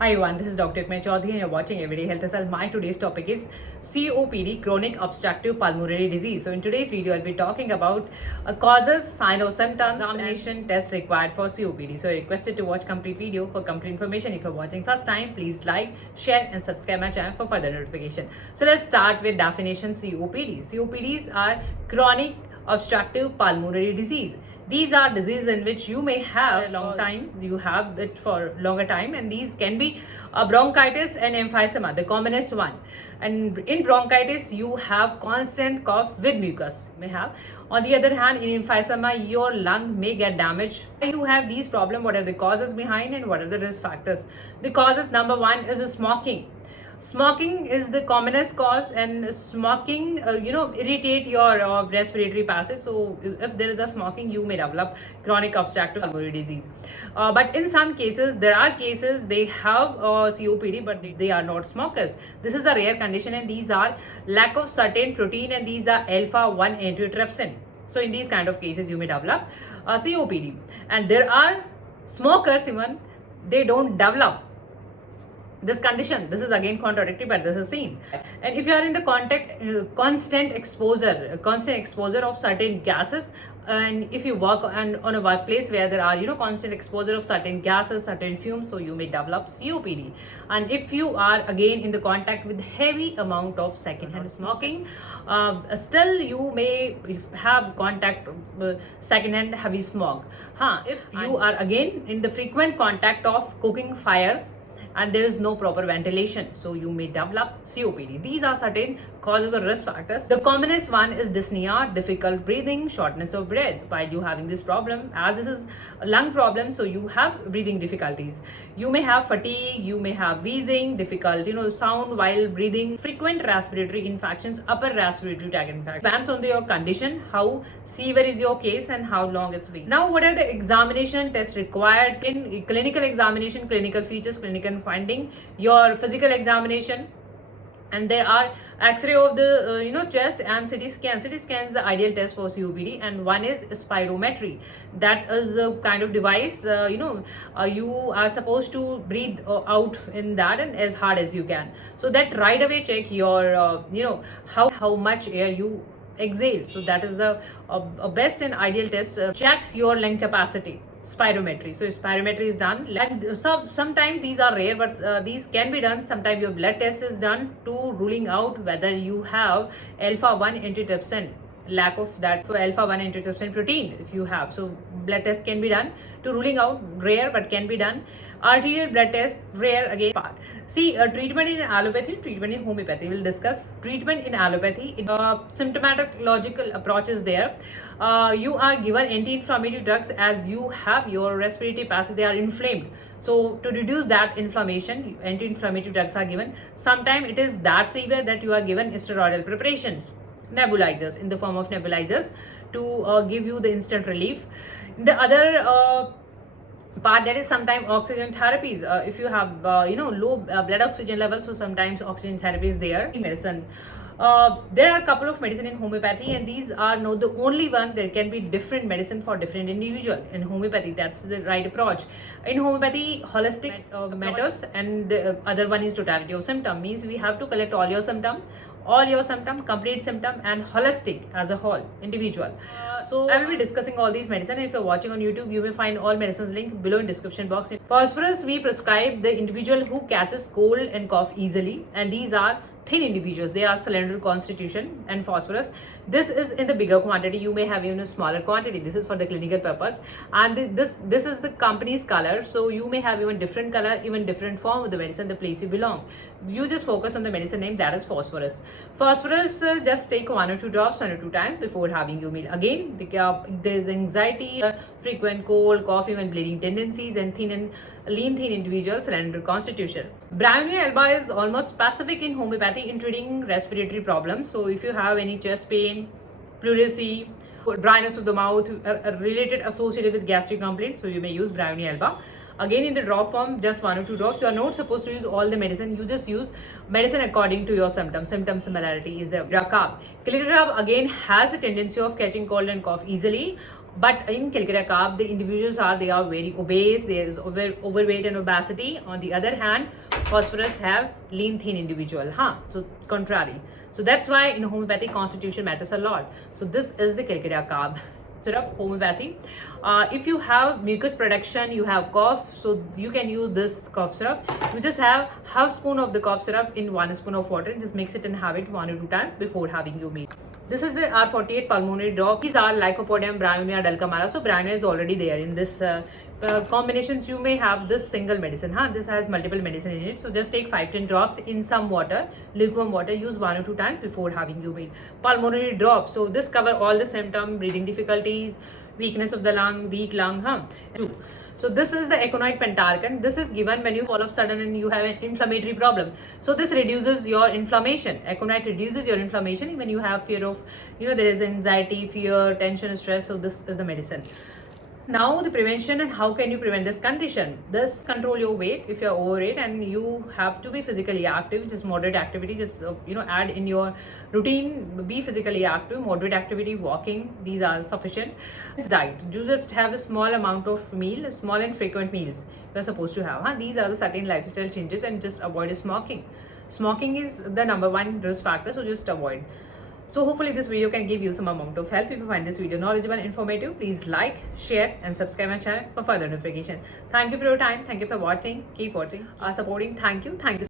Hi everyone, this is Dr.RUkmani Choudhary and you're watching Everyday Health Result. My today's topic is COPD, Chronic Obstructive Pulmonary Disease. So in today's video, I'll be talking about causes, sign or symptoms, examination test required for COPD. So you're requested to watch complete video for complete information. If you're watching first time, please like, share and subscribe my channel for further notification. So let's start with definition COPD. COPDs are chronic obstructive pulmonary disease. These are diseases in which you may have a long time, you have it for longer time, and these can be bronchitis and emphysema, the commonest one. And in bronchitis, you have constant cough with mucus, may have. On the other hand, in emphysema, your lung may get damaged. You have these problems, what are the causes behind and what are the risk factors? The causes, number one is smoking. Smoking is the commonest cause, and smoking irritate your respiratory passage. So if there is a smoking, you may develop chronic obstructive pulmonary disease. But in some cases, there are cases they have COPD but they are not smokers. This is a rare condition, and these are lack of certain protein, and these are alpha-1 antitrypsin. So in these kind of cases, you may develop COPD. And there are smokers even, they don't develop this condition. This is again contradictory, but this is seen. And if you are in the constant exposure of certain gases, and if you work on a workplace where there are constant exposure of certain gases, certain fumes, so you may develop COPD. And if you are again in the contact with heavy amount of secondhand smoking, still you may have contact secondhand heavy smoke. If you are again in the frequent contact of cooking fires and there is no proper ventilation, so you may develop COPD. These are certain causes or risk factors. The commonest one is dyspnea, difficult breathing, shortness of breath. While you having this problem, as this is a lung problem, so you have breathing difficulties. You may have fatigue, you may have wheezing, difficult sound while breathing, frequent respiratory infections, upper respiratory tract infection. Depends on your condition, how severe is your case and how long it's been. Now, what are the examination tests required in clinical examination, clinical features, clinical finding, your physical examination? And there are X-ray of the chest and CT scan. CT scan is the ideal test for COPD, and one is spirometry. That is a kind of device. You are supposed to breathe out in that and as hard as you can. So that right away check your how much air you exhale. So that is the best and ideal test. Checks your lung capacity. Spirometry. So spirometry is done, and sometimes these are rare, but these can be done. Sometimes your blood test is done to ruling out whether you have alpha-1 antitrypsin, lack of that for alpha-1 antitrypsin protein if you have. So blood test can be done to ruling out, rare but can be done. Arterial blood test, rare again part. See, treatment in allopathy, treatment in homeopathy. We'll discuss treatment in allopathy. Symptomatological approach is there. You are given anti-inflammatory drugs as you have your respiratory passage, they are inflamed. So to reduce that inflammation, anti-inflammatory drugs are given. Sometimes it is that severe that you are given steroidal preparations, nebulizers in the form of nebulizers to give you the instant relief. The other part, that is sometimes oxygen therapies. If you have low blood oxygen levels, so sometimes oxygen therapy is there in medicine. There are a couple of medicine in homeopathy, and these are not the only one. There can be different medicine for different individual. In homeopathy, that's the right approach. In homeopathy, holistic matters, and the other one is totality of symptom. Means we have to collect all your symptom, complete symptom, and holistic as a whole, individual. So I will be discussing all these medicine. If you're watching on YouTube, you will find all medicines link below in description box. Phosphorus we prescribe the individual who catches cold and cough easily, and these are thin individuals. They are cylindrical constitution, and phosphorus, this is in the bigger quantity. You may have even a smaller quantity. This is for the clinical purpose, and this is the company's color. So you may have even different color, even different form of the medicine, the place you belong. You just focus on the medicine name, that is phosphorus. Phosphorus, just take 1 or 2 drops 1 or 2 times before having your meal. Again, there is anxiety, frequent cold, cough, even bleeding tendencies, and lean thin individuals, cylindrical constitution. Brownie alba is almost specific in homeopathy in treating respiratory problems. So if you have any chest pain, pleurisy, dryness of the mouth related associated with gastric complaints, so you may use Brownie alba. Again, in the drop form, just 1 or 2 drops. You are not supposed to use all the medicine. You just use medicine according to your symptoms. Symptom similarity is the Clinicab again has the tendency of catching cold and cough easily. But in calcarea carb, the individuals they are very obese. There is overweight and obesity. On the other hand, phosphorus have lean thin individual. So contrary. So that's why in homeopathic constitution matters a lot. So this is the calcarea carb syrup homeopathy. If you have mucus production, you have cough, so you can use this cough syrup. You just have half spoon of the cough syrup in 1 spoon of water and just mix it and have it 1 or 2 times before having your meal. This is the R48 pulmonary drop. These are Lycopodium, Bryonia, Dulcamara. So Bryonia is already there in this combinations. You may have this single medicine. This has multiple medicine in it. So just take 5-10 drops in some water, lukewarm water. Use 1 or 2 times before having your meal. Pulmonary drop. So this cover all the symptoms: breathing difficulties, weakness of the lung, weak lung. So this is the Econite Pentarcan. This is given when you all of a sudden and you have an inflammatory problem. So this reduces your inflammation. Econite reduces your inflammation when you have fear of, there is anxiety, fear, tension, stress. So this is the medicine. Now the prevention and how can you prevent this condition? This control your weight if you're overweight, and you have to be physically active. Just moderate activity, just add in your routine. Be physically active, moderate activity, walking. These are sufficient. This diet, you just have a small amount of meal, small and frequent meals you're supposed to have. These are the certain lifestyle changes, and just avoid smoking. Smoking is the #1 risk factor, so just avoid. So hopefully this video can give you some amount of help. If you find this video knowledgeable and informative, please like, share and subscribe my channel for further notification. Thank you for your time. Thank you for watching. Keep watching, supporting. Thank you.